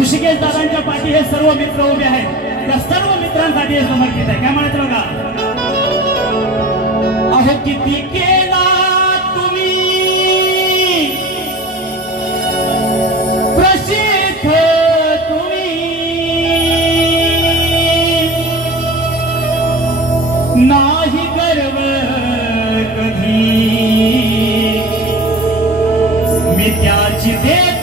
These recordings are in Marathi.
ऋषिकेश दादांच्या पाठी हे सर्व मित्र उभे आहेत। त्या सर्व मित्रांसाठी हे समर्पित आहे। काय म्हणायचं बघा, अहो किती केला तुम्ही प्रसिद्ध तुम्ही, नाही गर्व कधी मी त्याची देतो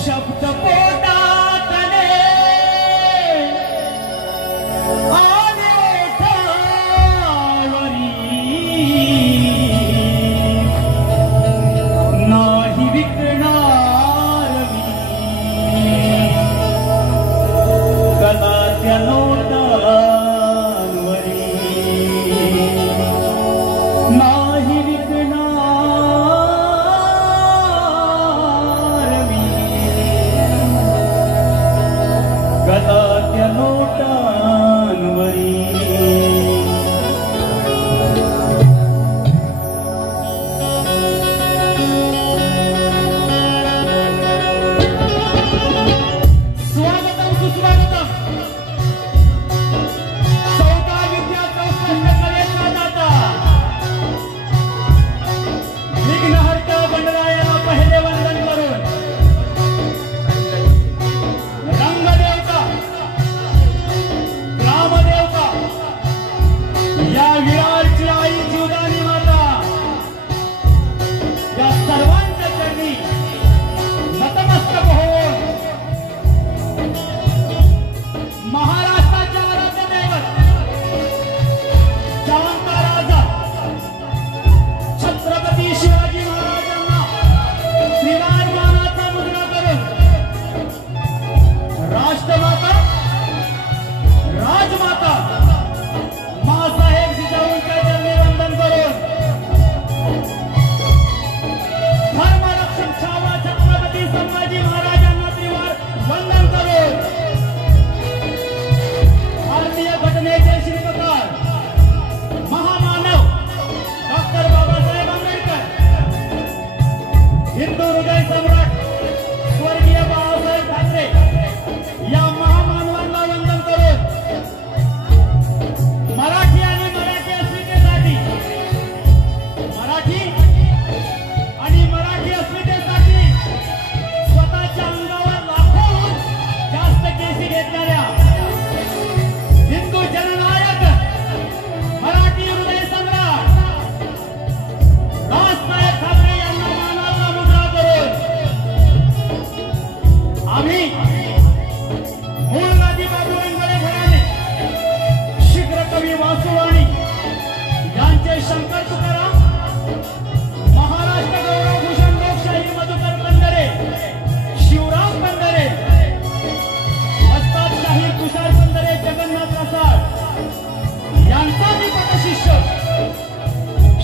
शब्द पोटातले आले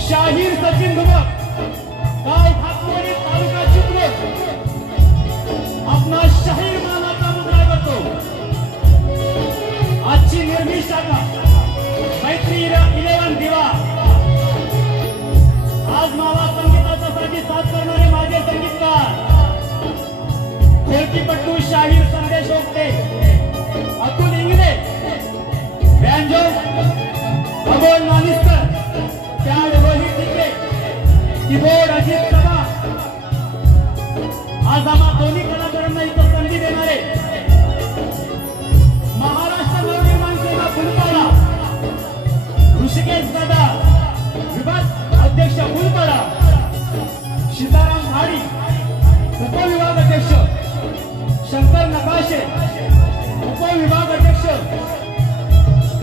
शाहीर सचिन धुमक, गाव ठाकवडी, तालुका चिपळूण, आपला शाहीर मानाचा मुद्रा करतो। आजची निर्मित शाखा मैत्री 11 दिवा। आज मला संगीताचा साठी साथ करणारे माझे संगीतकार खेळकीपट्टू शाहीर संदेश ओकटे, अतुल इंगळे, बँजो अमोल नानिस्कर, पॅड रोहित टिके, कीबोर्ड अजित चव्हाण। आज आम्हा दोन्ही कलाकारांना इथं संधी देणारे महाराष्ट्र नवनिर्माण सेना फुलपाडा ऋषिकेश दादा, विभाग अध्यक्ष फुलपाडा सीताराम भाडी, उपविभाग अध्यक्ष शंकर नकाशे, उपविभाग अध्यक्ष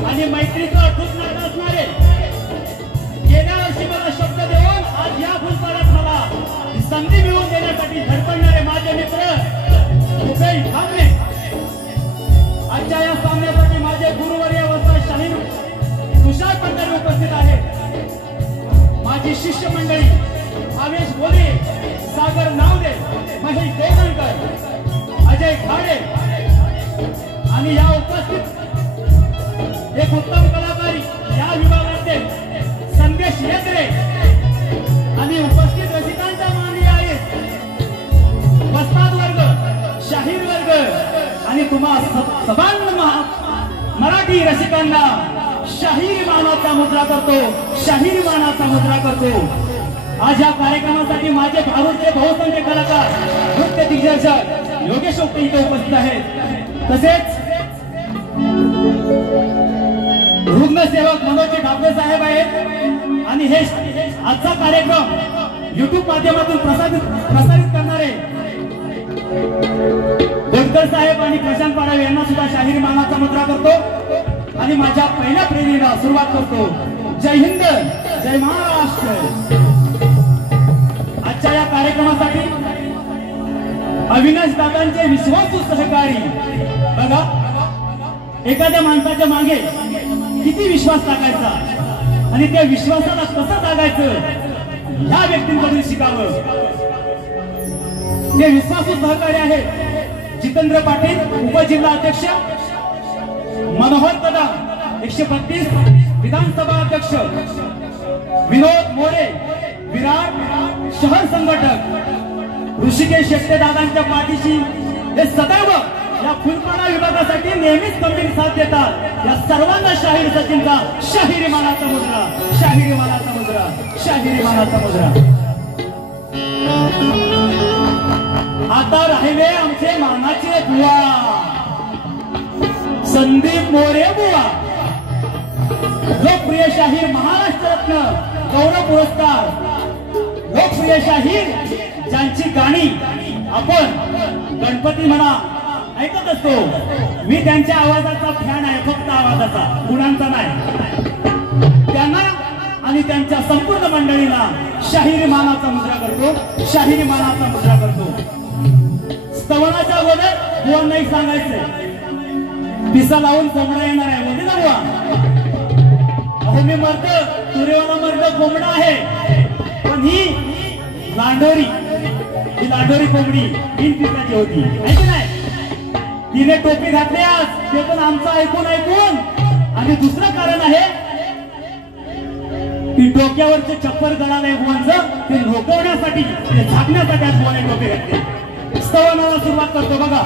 आणि मैत्रीचा अटूट नातं असणारे गेल्या वर्षी मला शब्द देऊन आज या फुलपाड्यात मला संधी मिळवून देण्यासाठी धडपडणारे माझे मित्र उपेश ठाकरे। आजच्या या सामन्यासाठी माझे गुरुवर्य वसा शाहीर तुषार पंढरी उपस्थित आहेत। माझी शिष्य मंडळी आवेश बोले, सागर नावदे, महेश देवणकर, अजय खाडे आणि या उपस्थित एक उत्तम कलाकारी या विभागाचे संदेश येत्रे आणि उपस्थित रसिकांच्या माननीय आहेत वस्ताद वर्ग, शाहीर वर्ग आणि तुम्हा सभांना मराठी रसिकांना शाहीर मानाचा मुद्रा करतो, शाहीर मानाचा मुद्रा करतो। आज या कार्यक्रमासाठी माझे भारूचे बहुसंख्य कलाकार, नृत्य दिग्दर्शक योगेश ओकटे इथे उपस्थित आहेत। तसेच रुग्णसेवक मनोज ठाकरे साहेब आहेत आणि हे आजचा कार्यक्रम YouTube माध्यमातून प्रसारित करणारे गोडकर साहेब आणि प्रशांत पाडावे यांना सुद्धा शाहीर मानाचा मुद्रा करतो आणि माझ्या पहिल्या प्रेरणेला सुरुवात करतो। जय हिंद, जय महाराष्ट्र। आजच्या या कार्यक्रमासाठी अविनाश दादांचे विश्वासू सहकारी, बघा एखाद्या माणसाच्या मागे किती विश्वास टाकायचा आणि त्या विश्वासाला कसं टाकायचं ह्या व्यक्तींकडून शिकावं। ते विश्वासू सहकारी आहेत जितेंद्र पाटील, उपजिल्हा अध्यक्ष, मनोहर कदम 132 विधानसभा अध्यक्ष, विनोद मोरे विराट शहर संघटक, ऋषिकेश शेट्टे दादांच्या पाठीशी हे सदैव या फुलपाडा विभागासाठी नेहमीच गंभीर साथ देतात। या सर्वांना शाहीर सचिनचा शाहिरी मानाचा मुद्रा, शाहिरी मानाचा मुद्रा, शाहिरी मानाचा मुद्रा। आता राहिले आमचे मानाचे बुवा संदीप मोरे बुवा, लोकप्रिय शाहीर, महाराष्ट्र रत्न, गौरव पुरस्कार, लोकप्रिय शाहीर ज्यांची गाणी आपण गणपती म्हणा ऐकत असतो। मी त्यांच्या आवाजाचा फॅन आहे, फक्त आवाजाचा, गुणांचा नाही। त्यांना आणि त्यांच्या संपूर्ण मंडळीला शाहिरी मानाचा मुद्रा करतो, शाहिरी मानाचा मुद्रा करतो। स्तवनाच्या अगोदर दोन नाही सांगायचंय, पिसा लावून कोंबडा येणार आहे मध्ये ना बुवा। अहो मी मर्द, सूर्यवाला मर्द कोंबडा आहे, पण ही लांडोरी, ही लांडोरी कोंबडी 3 पिसाची होती, आहे की नाही? तिने टोपी घातली आज, ते पण आमचं ऐकून ऐकून। आणि दुसरं कारण आहे की डोक्यावरचे चप्पर गळाले बुवांचं ते रोखवण्यासाठी, ते झाकण्यासाठी आज बुवाने टोपी घातली। स्तवनाला सुरुवात करतो बघा।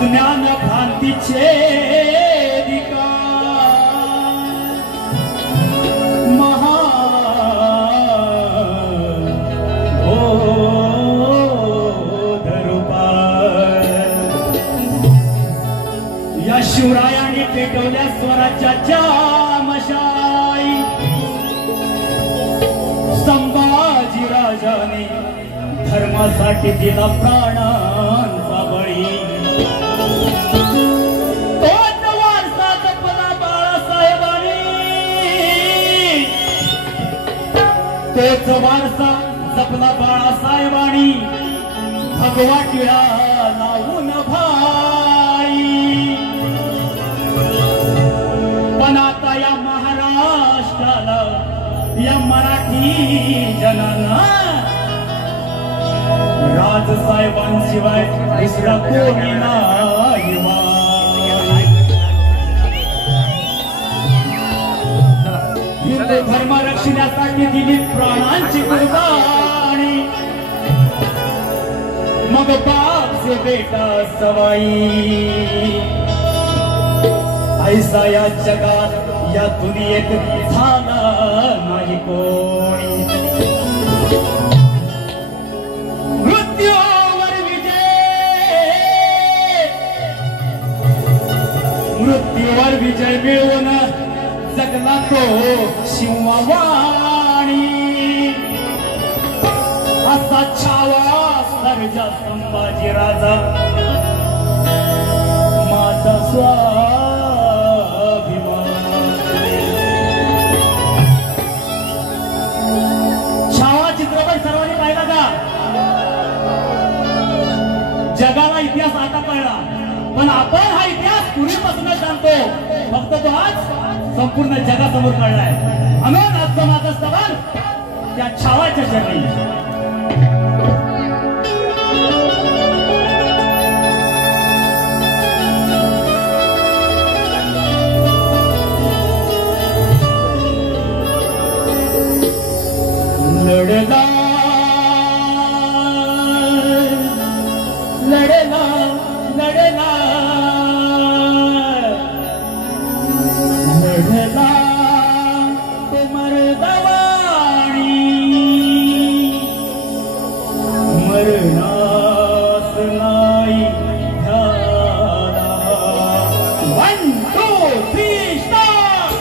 अज्ञान भ्रांतीचे शिवरायाने पेटवल्या स्वराज्याच्या मशाई संभाजी राजाने धर्मासाठी दिला प्राणांचा बळी तोच वारसा जपला बाळासाहेबांनी तोच वारसा जपला बाळासाहेबांनी भगवा टिळा लावून पण आता या महाराष्ट्राला या मराठी जनांना राजसाहेबांशिवाय दुसरा कोणी नाही हिंदू धर्म रक्षणासाठी दिली प्राणांची कुर्बानी मग बाप से बेटा सवाई ऐसा या जगात या दुनियेत झाला नाही कोणी मृत्यूवर विजय मिळवून जगला तो शिववाणी असा छावा सर्जा संभाजी राजा माझा सर्वांनी पाहिला का जगाला इतिहास आता कळला पण आपण हा इतिहास पूर्वीपासूनच जाणतो फक्त तो आज संपूर्ण जगासमोर कळलाय म्हणून आजचं माझं सवाल त्या छावाच्या जगाई लढला लढला लढला लढला तो मर्दवाणी मरणास नाही झाला 1 2 3 स्टार्ट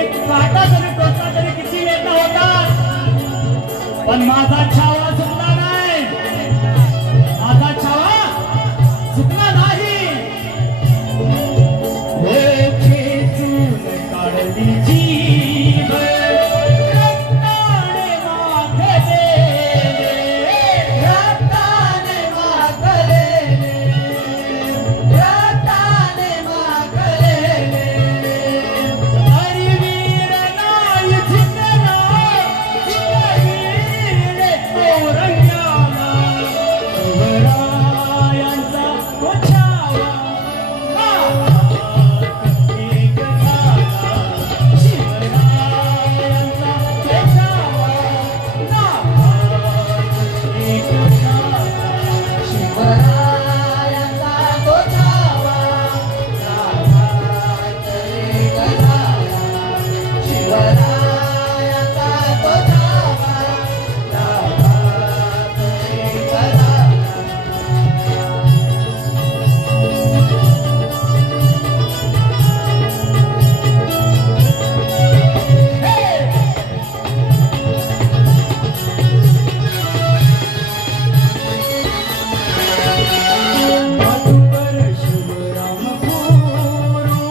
एक काटा जरी टोचला तरी किती वेदना होतात, पण माझा छावा चुकला नाही, माझा छावा चुकला नाही. खेचून काढली जीभ रक्ताने माखलेले हरी वीर नाही झुकला, झुकविले औरंग्याला शिवरायांचा तो छावा एक झाला, शिवरायांचा तो छावा एक झाला, शिवरायांचा तो छावा एक झाला, शिवरायांचा तो छावा एक झाला. मधुकर शिवराम गुरु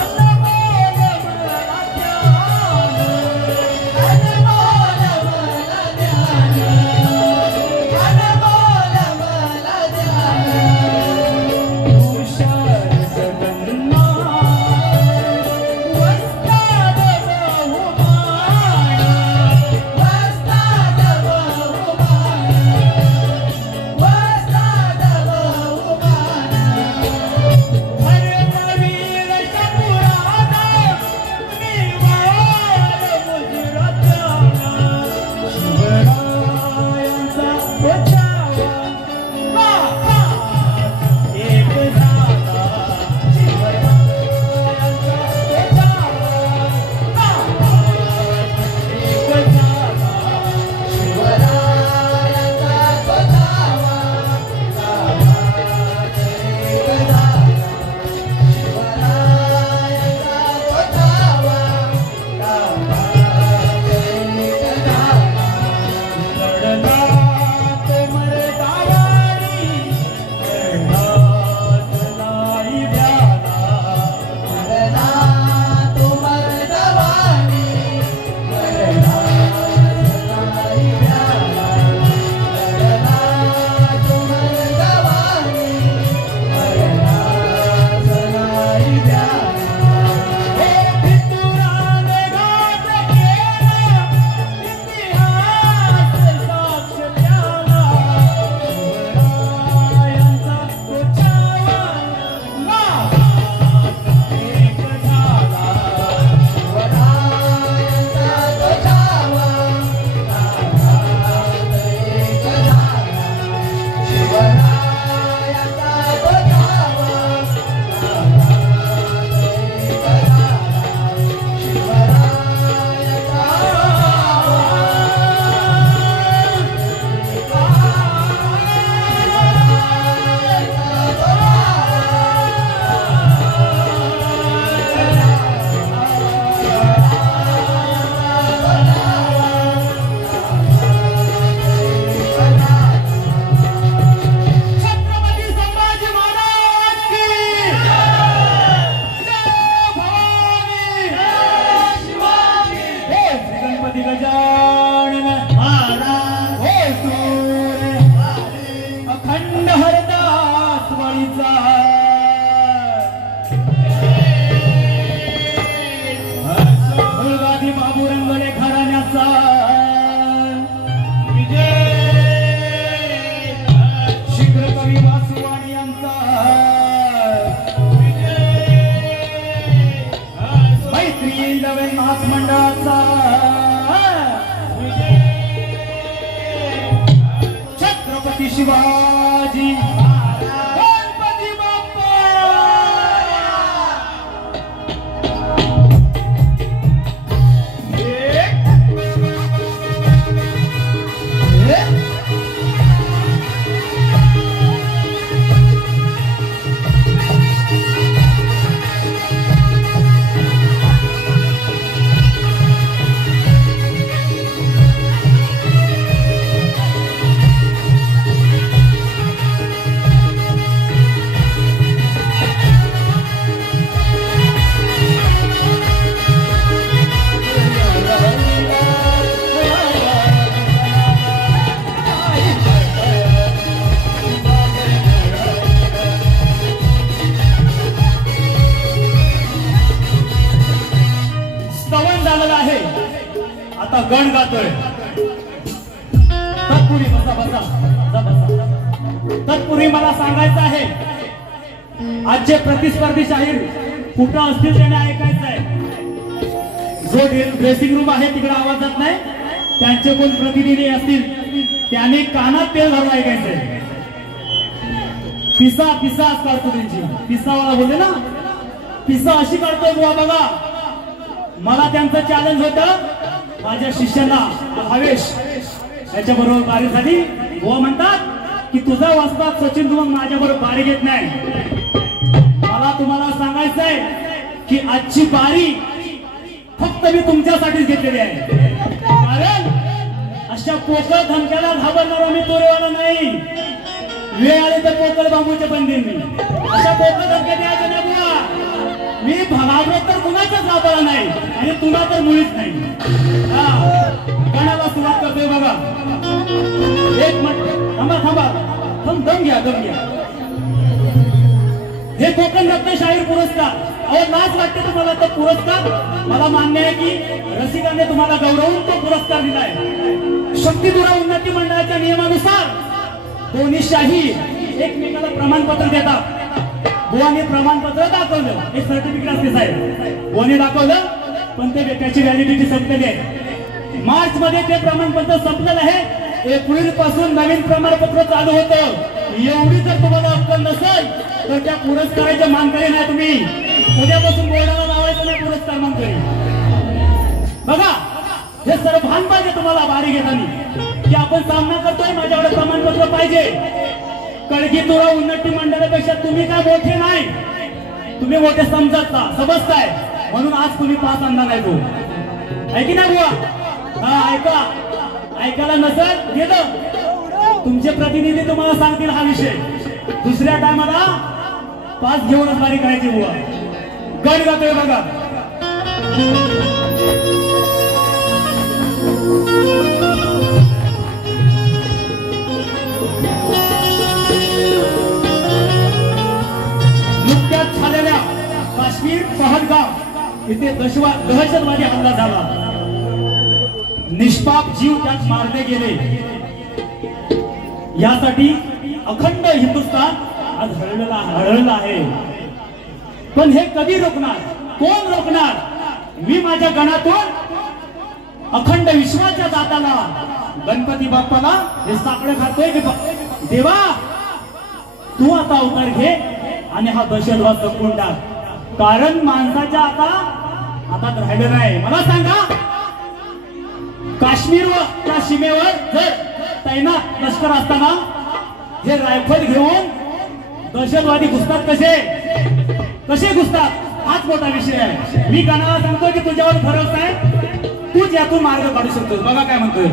अनमोल मला ध्यान, अनमोल मला ध्यान, अनमोल मला ध्यान. हुशार जगन्नाथ वस्ताद बहुमान, वस्ताद बहुमान, वस्ताद बहुमान. धर्मवीर शंभूराजा निवार मुजरताना, शिवरायांचा तो छावा एक झाला, शिवरायांचा तो छावा एक झाला, शिवरायांचा तो छावा एक झाला, शिवरायांचा तो छावा एक झाला. लढला तो मर्दावानी, लढलाच नाही भ्याला, लढला तो मर्दावानी, लढलाच नाही भ्याला, लढला तो मर्दावानी, लढलाच नाही भ्याला. हे भितुराने घात केला, इतिहास साक्ष द्याला, शिवरायांचा तो छावा एक झाला, शिवरायांचा तो छावा एक झाला, शिवरायांचा तो छावा एक झाला, छत्रपती संभाजी महाराज की जय भवानी, जय शिवाजी. हे श्री गणपती गजानन महाराज, हे सूर्य अखंड हरदास वाळीचा मुलगाधी बाबू रंगले घराण्याचा विजय, शीघ्र कवी वासुवाणी यांचा मैत्री नवीन महामंडळाचा छत्रपती शिवाजी गणपती बाप्पा. आता गण गातोय. तत्पूर्वी बसा. तत्पूर्वी मला सांगायचं आहे, आजचे प्रतिस्पर्धी शाहीर कुठं असतील त्याने ऐकायचं आहे. जो ड्रेसिंग रूम आहे तिकडे आवाज जात नाही, त्यांचे कोण प्रतिनिधी असतील त्याने कानात तेल घालून ऐकायचंय. पिसा काढतो त्यांची, पिसावाला बोलले ना, पिसा अशी काढतोय बुवा बघा. मला त्यांचं चॅलेंज होतं, माझ्या शिष्यांना भावेश त्याच्या बरोबर बारी झाली. बुवा म्हणतात की तुझा वाजतात सचिन, तू मग माझ्या बरोबर बारी घेत नाही. मला तुम्हाला सांगायचंय की आजची बारी फक्त मी तुमच्यासाठीच घेतलेली आहे. कारण अशा पोकळ धमक्याला घाबरणारा मी तोरेवाला नाही. वेळ आले तर पोकळ बांबूचे पण देईन मी. अशा पोकळ धमक्या द्यायच्या नाही बुवा. मी घाबरत तर कुणाचाच घाबरला नाही आणि तुला तर मुळीच नाही. गणाला सुरुवात करतोय बघा. एक मिनिट थांबा. दम घ्या. हे कोकण रत्न शाहीर पुरस्कार, अहो लाज वाटते तुम्हाला तो पुरस्कार. मला मान्य आहे की रसिकांनी तुम्हाला गौरवून तो पुरस्कार दिलाय. शक्तीदुरा उन्नती मंडळाच्या नियमानुसार दोन्ही शाहीर एकमेकाला प्रमाणपत्र देतात. बुवाने प्रमाणपत्र दाखवलं, एक सर्टिफिकेट असते साहेब. बुवाने दाखवलं पण ते त्याची व्हॅलिडिटी संपलेली आहे. मार्च मध्ये ते प्रमाणपत्र संपलेलं आहे. एप्रिल पासून नवीन प्रमाणपत्र चालू होतं. एवढी जर तुम्हाला अक्कल नसेल तर त्या पुरस्काराचे मानकरी नाही तुम्ही. उद्यापासून बोर्डाला लावायचं नाही पुरस्कार मानकरी. बघा हे सर्व भान पाहिजे तुम्हाला बारी घेताना की आपण सामना करतोय, माझ्याकडे प्रमाणपत्र पाहिजे. कळगीतुरा उन्नती मंडळापेक्षा तुम्ही काय मोठे नाही, तुम्ही मोठे समजताय म्हणून आज तुम्ही पास आणला नाही. तो आहे की नाही बुवा? हा ऐकायला नसेल गेलं, तुमचे प्रतिनिधी तुम्हाला सांगतील हा विषय. दुसऱ्या टायमाला पास घेऊनच बारी करायची बुवा. गण गातोय बघा. नुकत्याच झालेल्या काश्मीर पहलगाम इथे दहशतवादी हल्ला झाला. निष्पाप जीव त्यात मारले गेले. यासाठी अखंड हिंदुस्थान आज हळहळलं आहे. पण हे कधी रोखणार, कोण रोखणार? मी माझ्या गणातून अखंड विश्वाच्या दाताला गणपती बाप्पाला हे साकडं खातोय की देवा तू आता अवतार घे आणि हा दहशतवाद संपवून टाक. कारण माणसाच्या आता राहिलं नाही. मला सांगा, काश्मीरच्या सीमेवर जर तैनात लष्कर असताना जे रायफल घेऊन दहशतवादी घुसतात, कसे घुसतात हाच मोठा विषय आहे. मी गणाला सांगतो की तुझ्यावर भरोसा आहे, तूच यातून मार्ग काढू शकतोस. बघा काय म्हणतोय.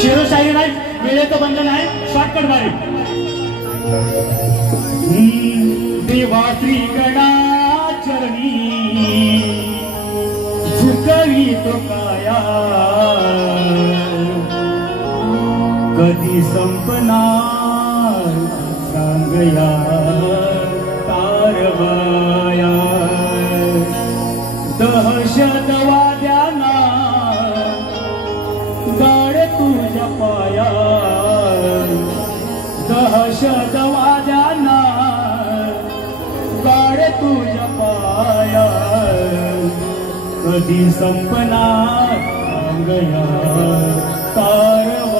शेरोशाही नाही, वेळेचं बंधन आहे, शॉर्टकट गाडी. देवा श्री गणाचरणी झुकवी तो काया, कधी संपणार सांगया तारवाया. दहशतवाद्यांना गाड तुझ्या पाया, दहशतवाद्यांना गाड तुझ्या पाया, कधी संपणार सांगया तारवाया.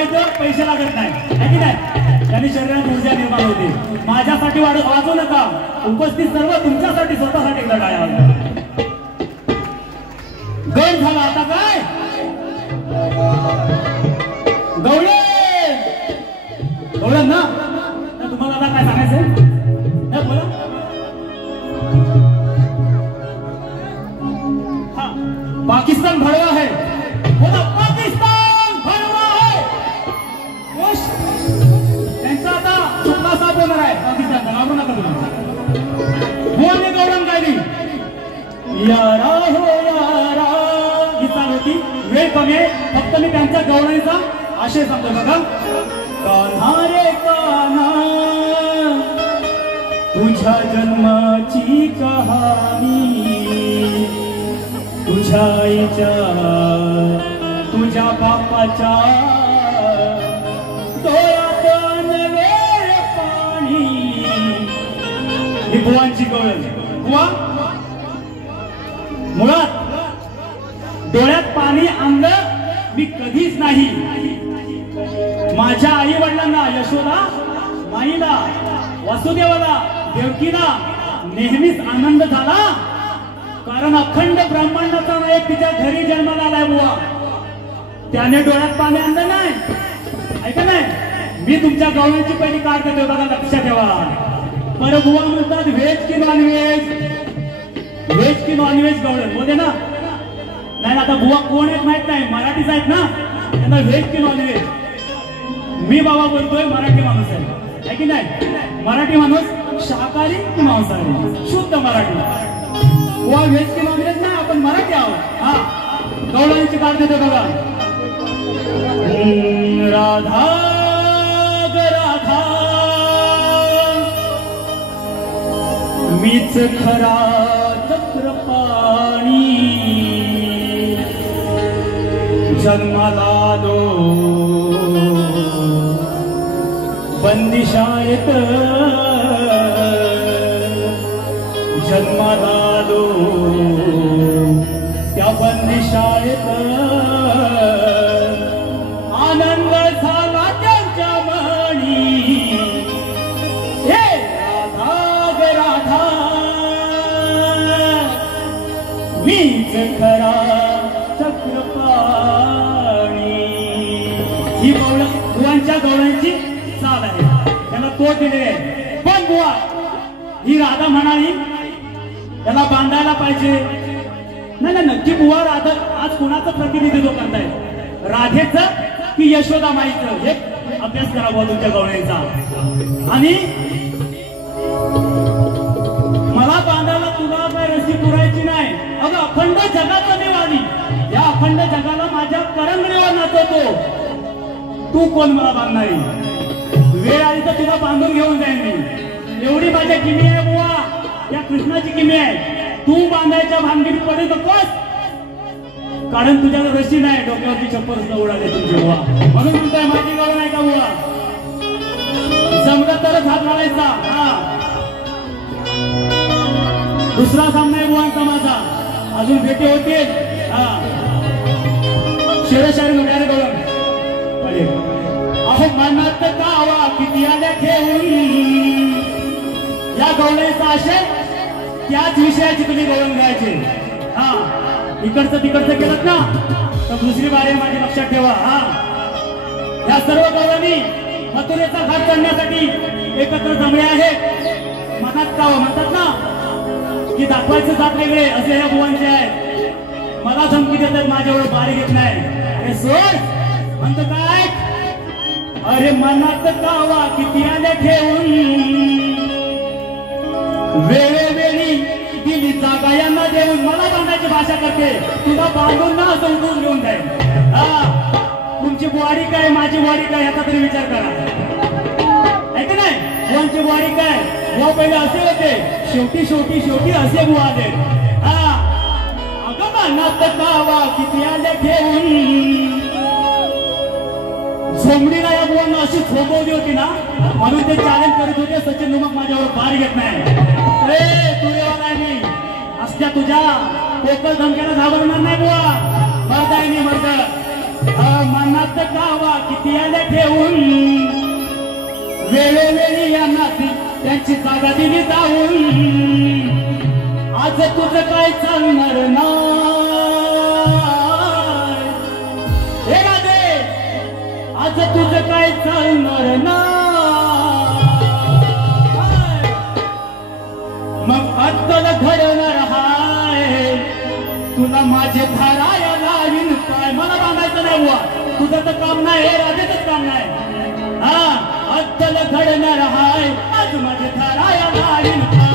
येतो, पैसे लागत नाही, है की नाही? त्यांनी शरीरात ऊर्जा निर्माण होते. माझ्यासाठी वाजवू नका, उपस्थित सर्व तुमच्यासाठी, स्वतःसाठी एकदा टाळ्या वाजवा. गण झाला आता काय गवळे गवळण ना, तुम्हाला आता काय सांगायचंय ना, बोला. हा, पाकिस्तान भडवा है, बोला पाकिस्तान भडवा है. त्यांचा आता सुटला साफ होणार आहे पाकिस्तानचा, घाबरू नका तुम्ही. बोलणे गौरव काय नाही, यारा हो यारा ही चाल होती. वेळ कमी आहे, फक्त मी त्यांच्या गवळणीचा आशय सांगतो बघा. कान्हा रे कान्हा, तुझ्या जन्माची कहाणी, तुझ्या आईच्या तुझ्या बापाच्या डोळ्यात आणले पाणी. ही बुवांची गवळण. बुवा मुळात डोळ्यात पाणी आणलं मी कधीच नाही. माझ्या आई वडिलांना, यशोदा माईला, वासुदेवाला, देवकीला नेहमीच आनंद झाला, कारण अखंड ब्रह्मांडाचा नायक तिच्या घरी जन्माला आलाय बुवा. त्याने डोळ्यात पाणी आणलं नाही, ऐका नाही. मी तुमच्या गवळणीची पहिली कार्ड देतो बघा, लक्षात ठेवा. पर बुवा म्हणतात व्हेज की नॉन व्हेज, व्हेज की नॉन व्हेज गवळण बोलते ना. नाही आता बुवा कोण आहेत माहित नाही, मराठीच आहेत ना, त्यांना व्हेज की नॉन व्हेज. मी बाबा बोलतोय मराठी माणूस आहे की नाही. मराठी माणूस शाकाहारी की मांसाहारी, शुद्ध मराठी. बुवा व्हेज की नॉन व्हेज नाही, आपण मराठी आहोत. हा, गवळणीची कार्ड देतो बघा. राधा ग राधा, मीच खरा चक्रपाणी, जन्माला आलो बंदिशाळेत, जन्माला आलो त्या बंदिशाळेत. आनंद झाला त्यांच्या मनी, हे राधा ग राधा, मीच खरा चक्रपाणी. ही बुवांच्या गवळणीची चाल आहे, त्यांना तोड दिलेली आहे. पण बुवा ही राधा म्हणाली त्याला बांधायला पाहिजे. नाही नाही, नक्की बुवा राधा आज कुणाचं प्रतिनिधित्व करताय, राधेचं की यशोदा माईचं, हे अभ्यास करा बुवा तुमच्या गवळणीचा. आणि मला बांधायला तुला काय रस्सी पुरायची नाही. अगं अखंड जगाचा देवानी, या अखंड जगाला माझ्या करंगळीवर नाचवतो, तू कोण मला बांधणारी. वेळ आली तर तुला बांधून घेऊन जाईन मी, एवढी माझ्या किमी आहे बुवा, या कृष्णाची किमी आहे. तू बांधायच्या भानगडीत पडू नकोस, कारण तुझ्याला रशी नाही, डोक्यावरची चप्पल उडाले तुमची बुवा. म्हणून म्हणताय माझी गवळण आहे का बुवा, जमलं तरच हात लावायचा. हा, दुसरा सामना आहे बुवांचा माझा, अजून भेटी होतील. हा, शिरशारी उड्याने गवळण. अहो मनात गावा किती आल्या ठेवून, या गवळणीचा आशय त्याच विषयाची तुम्ही गवळण घ्यायची. हा, इकडचं तिकडचं केलं ना तर दुसरी बारी माझी लक्षात ठेवा. हा, या सर्व गवळणी मथुरेचा घाट चढण्यासाठी एकत्र जमले आहेत. मनात गाव म्हणतात ना की दाखवायचं जात वेगळे, असे या बुवांचे आहेत. मला धमकी देतात माझ्यावर बारी घेत नाही. अरे सोड म्हणतो काय, अरे मनात गावा किती आल्या ठेवून, वेळोवेळी दिली जागा यांना देऊन. मला बांधायची भाषा करते, तुला बांधून ना असं उठून घेऊन जाईल. हा, तुमची बुवाडी काय माझी बुवाडी काय याचा तरी विचार करा, आहे की नाही. बुवांची बुवाडी काय, बुवा पहिले असे होते, शेवटी शेवटी शेवटी असे बुवा आले. हा, अगं मनात गावा किती आल्या ठेवून, झोंबडीला या बुवांना अशी झोंबवली होती ना, म्हणून ते चॅलेंज करीत होते, सचिन नुमक माझ्यावर बार घेत नाही. अरे तुरेवाला आहे मी, असत्या तुझ्या पोकळ धमक्याला घाबरणार नाही बुवा. मर्द आहे मी, मर्द. मनात गावा किती आले ठेवून वेळोवेळी या नाती त्यांची जागा दिली जाऊन आज तुझं काय चालणार नाही हे राधे आज तुझं काय चालणार नाही मग अत्तल घडणार हाय तुला माझे धाराया लावीन काय मला बांधायचं नाही बुवा तुझं तर काम नाही हे राधेच काम नाही हा अत्तल घडणार हाय आज माझे धाराया लावीन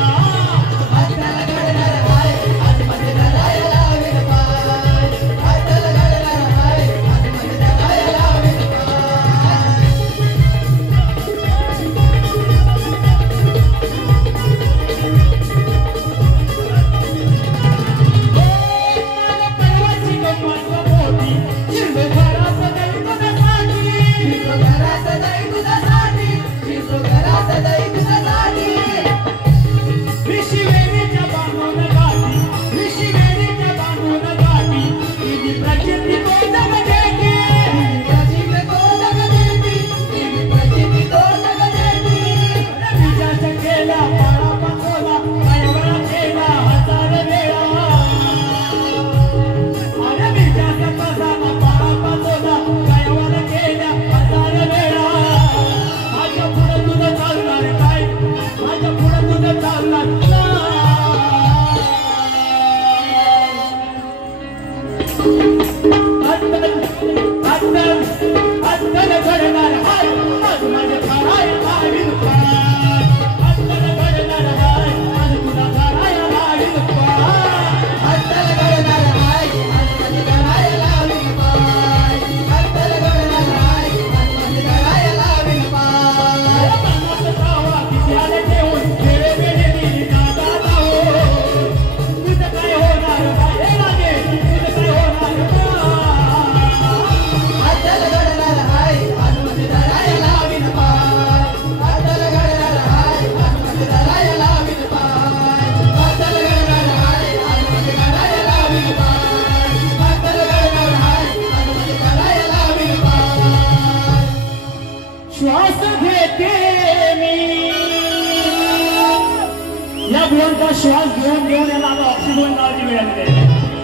श्वास घेऊन घेऊन याला ऑक्सिजन लावायची वेळ आलेली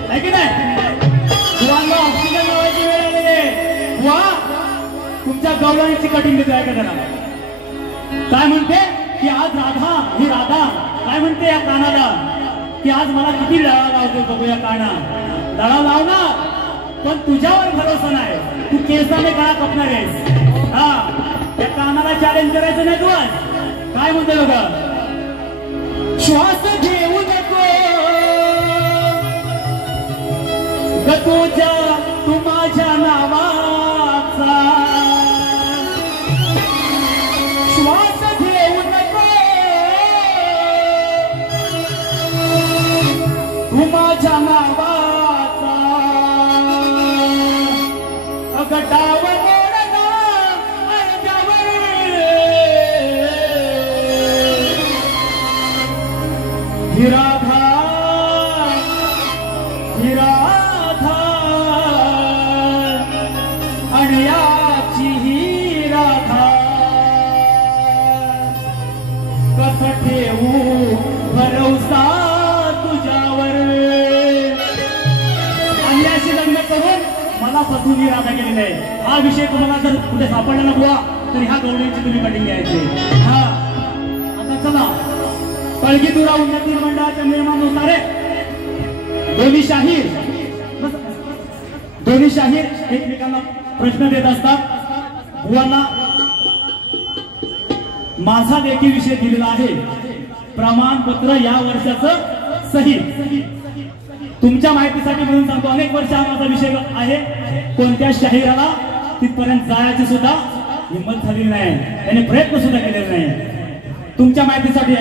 आहे की नाही श्वासला ऑक्सिजन लावायची वेळ आलेली आहे वा तुमच्या गवळणीची कटिंग देतो आहे का जरा काय म्हणते की आज राधा ही राधा काय म्हणते या कानाला की आज मला किती लळा लावतो बघू या काना लळा लाव ना पण तुझ्यावर भरोसा नाही तू केसाने काळा कपणार आहेस हा त्या कानाला चॅलेंज करायचं नाही तू आज काय म्हणते बघा श्वास घेऊ नको ग तू माझ्या नावाचा श्वास घेऊ नको तू माझ्या नावाचा अगटावर राधा आणि याची ही राधा कस ठेवू भरवसा तुझ्यावर आणि याशी लग्न करून मला फसवून ही राधा गेलेली आहे हा विषय तुम्हाला जर कुठे सापडला ना बुवा तर ह्या गवळीची तुम्ही कटिंग घ्यायची हा आता चला कळगीतुरा उन्नती मंडळाच्या नियमानुसार दोन्ही शाहीर एकमेकांना प्रश्न देत असतात बुवांना माझा लेखी विषय दिलेला आहे प्रमाणपत्र या वर्षाचं सही तुमच्या माहितीसाठी म्हणून सांगतो अनेक वर्ष हा माझा विषय आहे कोणत्या शाहिराला तिथपर्यंत जायची सुद्धा हिंमत झालेली नाही त्याने प्रयत्न सुद्धा केलेला नाही तुमच्या माहितीसाठी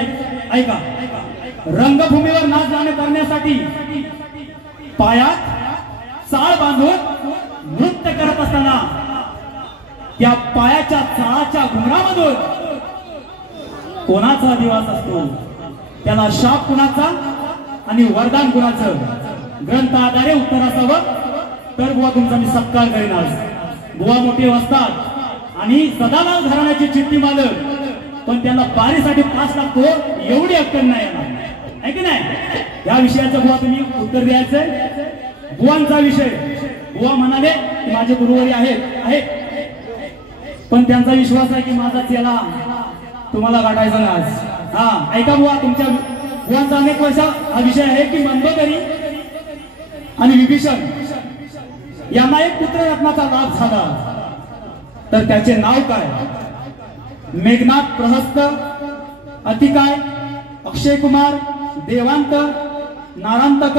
ऐका रंगभूमीवर नाच गाणे करण्यासाठी पायात चाळ बांधून नृत्य करत असताना त्या पायाच्या चाळाच्या घुंगरामधून कोणाचा दिवस असतो त्याला शाप कुणाचा आणि वरदान कुणाचं ग्रंथ आधारे उत्तर असावं तर बुवा तुमचा मी सत्कार करेन आज। बुवा मोठे असतात आणि सदालाल घराण्याचे चिठ्ठी मालक, पण त्यांना बारीसाठी पास लागतो एवढी अक्कल नाही आहे की नाही? या विषयाचं बुवा तुम्ही उत्तर द्यायचंय। बुवांचा विषय, बुवा म्हणाले की माझे गुरुवारी आहेत, पण त्यांचा विश्वास आहे की माझाच याला तुम्हाला गाठायचा ना आज। हा ऐका बुवा, तुमच्या बुवांचा अनेक वर्ष हा विषय आहे की मंदोदरी आणि विभीषण यांना एक पुत्ररत्नाचा लाभ झाला, तर त्याचे नाव काय? मेघनाथ, प्रहस्त, अतिकाय, अक्षय कुमार, देवांत, नारांतक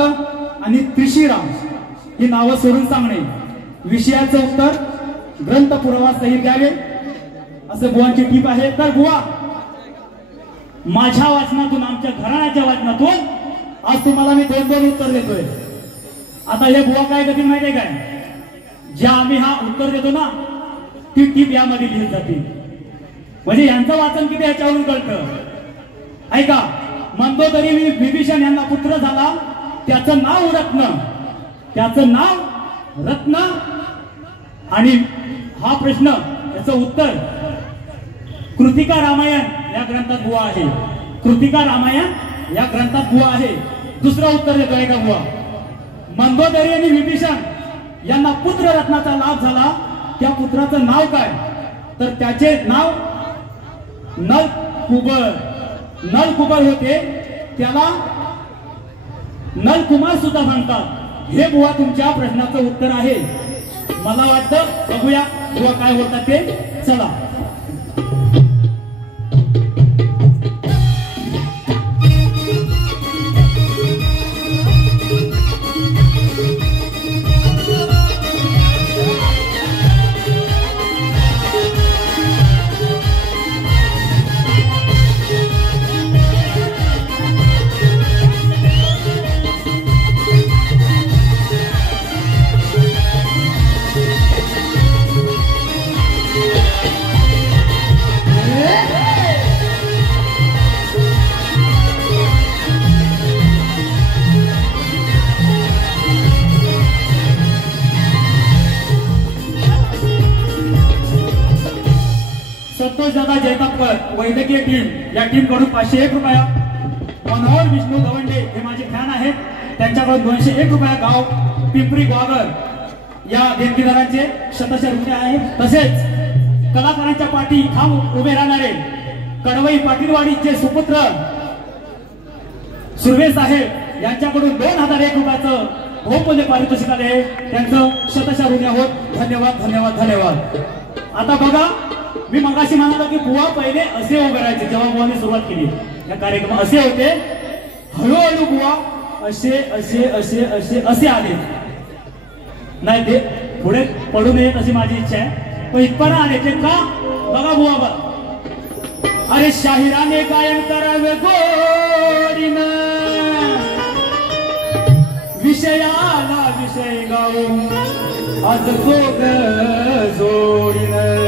आणि त्रिशिराम ही नावं सोडून सांगणे। विषयाचं उत्तर ग्रंथ पुरावा सहित द्यावे असं बुवांची टीप आहे। तर बुवा, माझ्या वाचनातून, आमच्या घराण्याच्या वाचनातून आज तुम्हाला मी 2-2 उत्तर देतोय। आता हे बुवा काय करतील माहितीये काय? ज्या आम्ही हा उत्तर देतो ना, ती टीप यामध्ये लिहिली जाते, म्हणजे यांचं वाचन किती याच्यावरून कळतं। ऐका, मंदोदरी विभीषण यांना पुत्र झाला, त्याचं नाव रत्न, त्याचं नाव रत्न। आणि हा प्रश्न, याचं उत्तर कृतिका रामायण या ग्रंथात बुवा आहे। कृतिका रामायण या ग्रंथात बुवा आहे। दुसरं उत्तर देतो ऐका बुवा, मंदोदरी आणि विभीषण यांना पुत्र रत्नाचा लाभ झाला, त्या पुत्राचं नाव काय? तर त्याचे नाव नलकुबर, नलकुबर होते, त्याला नलकुमार सुद्धा म्हणतात। हे बुवा तुमच्या प्रश्नाचं उत्तर आहे। मला वाटतं बघूया बुवा काय बोलतात ते, चला। दादा जयतापकर वैद्यकीय टीम, या टीम कडून 501 रुपया। मनोहर विष्णू गवंडे हे माझे फॅन आहेत, त्यांच्याकडून 201 रुपया। गाव पिंपरी ग्वागर या देणगीदारांचे 100 रुपये आहेत। तसेच कलाकारांच्या पाठी ठाम उभे राहणारे कडवई पाटीलवाडीचे सुपुत्र सुर्वे साहेब यांच्याकडून 2001 रुपयाचं बहुमूल्य पारितोषिक आले, त्यांचं 100 ऋणी आहोत। धन्यवाद धन्यवाद धन्यवाद। आता बघा, मी मगाशी म्हणालो की बुवा पहिले असे उभे राहायचे जेव्हा बुवाने सुरुवात केली या कार्यक्रम, असे होते। हळूहळू बुवा असे असे असे असे असे आले, नाही ते पुढे पडू नयेत अशी माझी इच्छा आहे, पण इथपर्यंत आले ते का? बघा बुवा बघ, अरे शाहिराने गायन करावे गोडीनं, विषयाला विषय गाऊन आज जोग जोडीनं,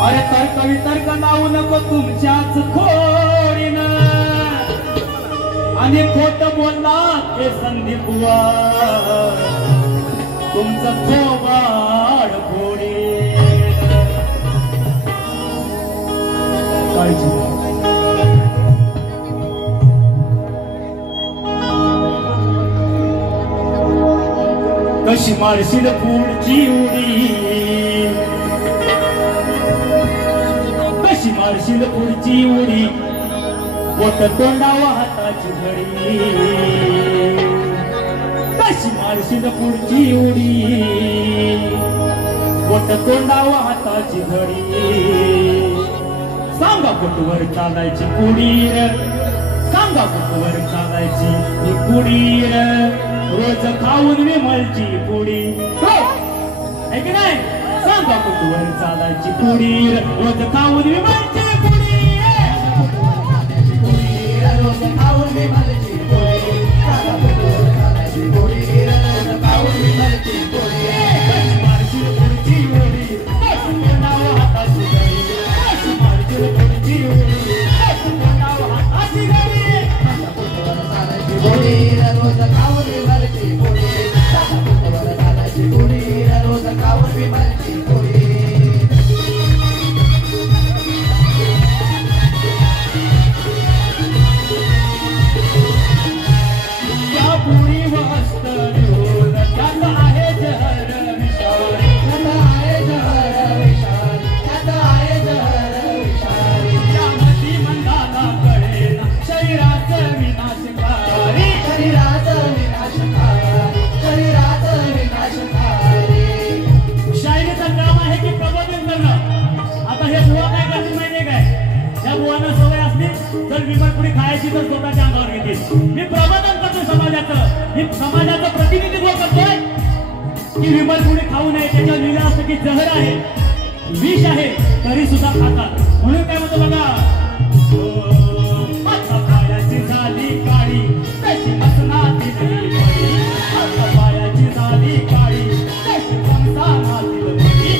अरे तर्क लावू नको तुमच्याच खोडीनं, आणि खोट बोलला हे संदीप बुवा तुमचं थोबाड फोडी। कशी मारशील पुढची उडी, कशी मारशील पुढची उडी, बोट तोंडावा हाताची घडी, कशी मारशील पुढची उडी, बोट तोंडावा हाताची घडी। सांगा कुठवर चालायची कुडीर, सांगा कुठवर चालायची ही कुडीर, रोज खाऊन विमलची पुडी, है की नाही? सांगा कुठवर चालायची कुडीर, रोज खाऊन विमलची पुडी, रोज खाऊन विमलची पुडी, सांगा कुठवर चालायची कुडीर, रोज खाऊन विमलची पुडी, कशी मारशील पुढची उडी, तोंडावर हाताची घडी, कशी मारशील पुढची उडी, तोंडावर हाताची घडी। समाजाचं प्रतिनिधित्व करतोय की विमल पुढे खाऊ नये, त्याच्यावर लिहिलं असतं की जहर आहे, विष आहे, तरी सुद्धा खातात. म्हणून काय म्हणतो बघा, पायाची झाली काळी तशी मसनातील बळी, पायाची झाली काळी तशी मसनातील बळी,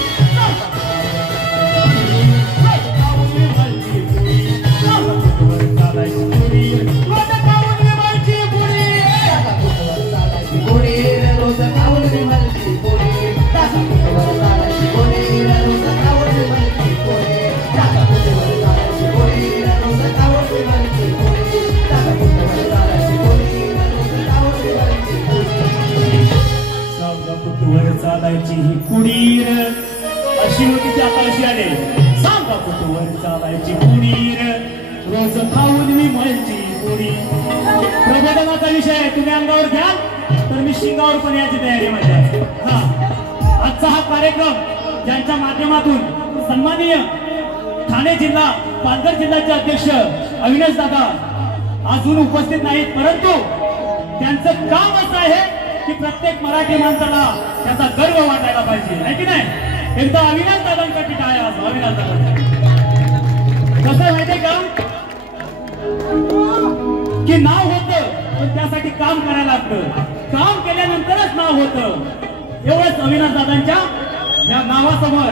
चालायची ही कुडीर अशी होती ती आता अशी आले. सांगा कुठवर चालायची कुडीर, रोज खाऊन मी मलची कुडी. प्रबोधनाचा विषय आहे, तुम्ही अंगावर घ्या तर मी शिंगावर पण याची तयारी माझ्या. हा आजचा हा कार्यक्रम ज्यांच्या माध्यमातून सन्माननीय ठाणे जिल्हा पालघर जिल्ह्याचे अध्यक्ष अविनाश दादा अजून उपस्थित नाहीत, परंतु त्यांचं काम असं आहे की प्रत्येक मराठी माणसाला त्याचा गर्व वाटायला पाहिजे, आहे की नाही. एकदा अविनाश दादांसाठी काय आज अविनाश दादा कसं माहितीये का की नाव होतं पण त्यासाठी काम करायला लागतं, काम केल्यानंतरच नाव होतं. एवढंच अविनाश दादांच्या या नावासमोर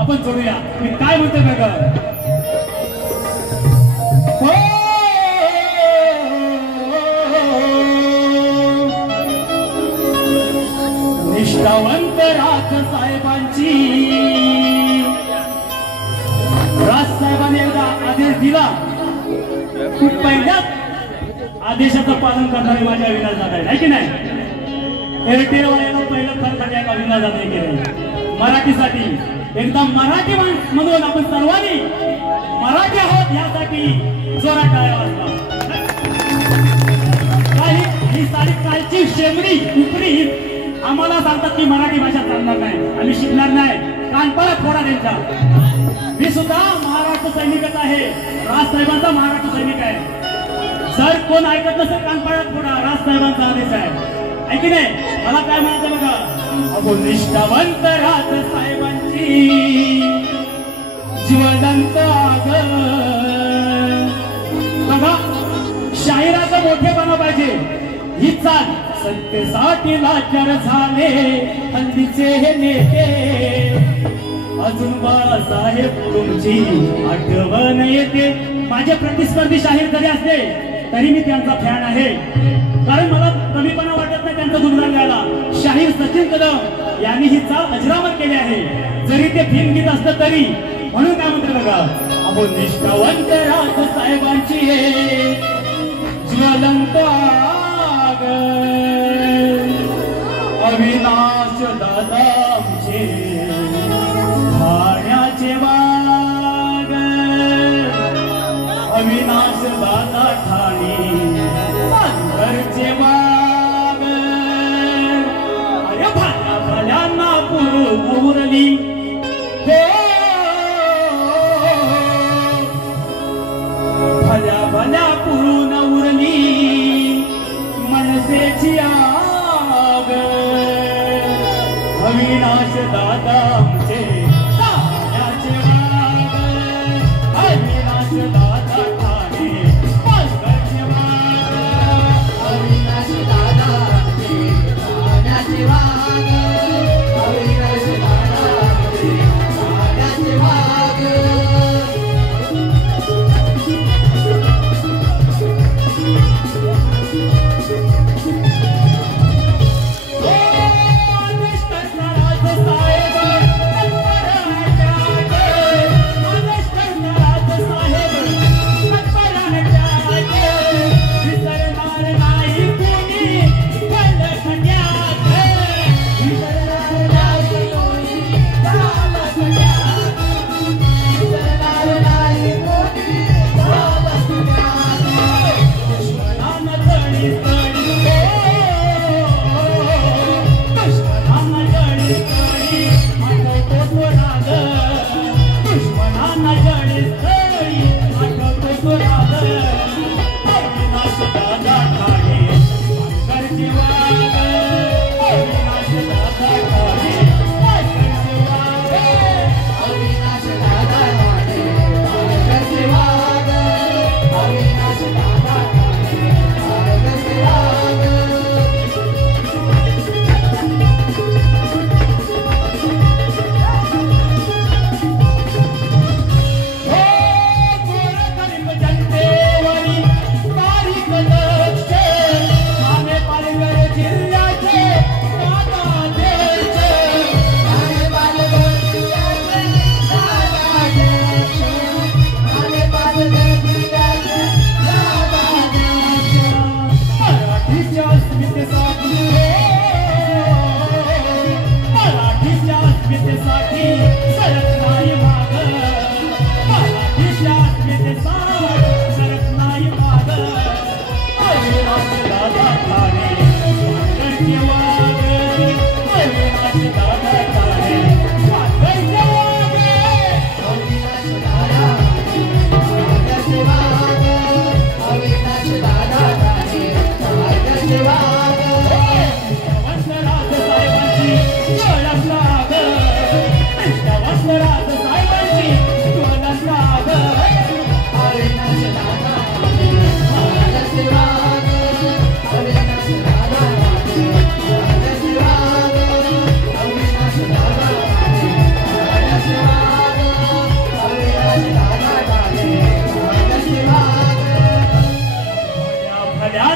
आपण जोडूया. मी काय म्हणतो बघा, निष्ठावंत राज साहेबांची, राज साहेबांनी एकदा आदेश दिला की पहिल्याच आदेशाचं पालन करणारे माझे अविनाश दादा आहे की नाही. एअरटेलवाल्याला पहिलं खरं अविनाश दादा केलं मराठीसाठी. एकदा मराठी म्हणून आपण सर्वांनी मराठी आहोत यासाठी जोरात टाळ्या वाजवा. काही ही सारी कालची शेमडी उपरी आम्हाला सांगतात की मराठी भाषा चालणार नाही, आम्ही शिकणार नाही, कानपाडा फोडा त्यांचा. मी सुद्धा महाराष्ट्र सैनिकच आहे, राज साहेबांचा महाराष्ट्र सैनिक आहे. जर कोण ऐकत नसेल कानपाडा फोडा, राज साहेबांचा आदेश आहे की नाही. मला काय म्हणायचं बघा, अगो निष्ठावंत राज साहेबांची जीवनंत आग. बघा शाहिराचा मोठेपणा पाहिजे ही चाल. सत्तेसाठी लाचार झाले हल्लीचे हे नेते, अजून बाळासाहेब तुमची आठवण येते. माझे प्रतिस्पर्धी शाहीर जरी असले तरी मी त्यांचा फॅन आहे, कारण मला कमीपणा वाटत नाही त्यांचा गुणगान गायला. शाहीर सचिन कदम यांनी ही चाल अजरामर केली आहे, जरी ते फिल्म गीत असतं तरी. म्हणून काय म्हणते बघा, अहो निष्ठावंत राज साहेबांची ज्वलंत आग, अविनाश दादांचे ठाण्याचे वाग, अविनाश दादा ठाणे पालघरचे वाग. अरे भाल्या भाल्यांना पुरून उरली हो, भल्या भल्या पुरून उरली मनसेची आग. अविनाश दादांचे ठाण्याचे वाग, अविनाश दादा ठाणे पालघरचे वाग, अविनाश दादांचे ठाण्याचे वाग, अविनाश दादांचे ठाण्याचे वाग.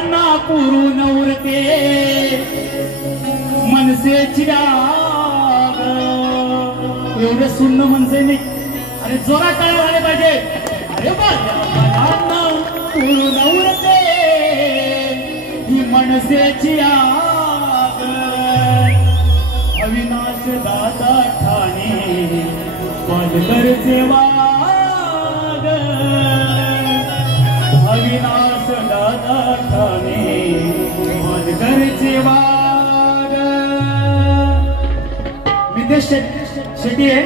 बाळांना पुरून उरते मनसेची आग. एवढं सुन्न मनसे नाही आणि जोरा काय झाले पाहिजे. अरे बाळांना पुरून उरते ही मनसेची आग. अविनाश दादा ठाणे पालघरचे वाघ. अविनाश दादा ठाणे पालघरचे वाघ. नितेश शेट्टी आहे.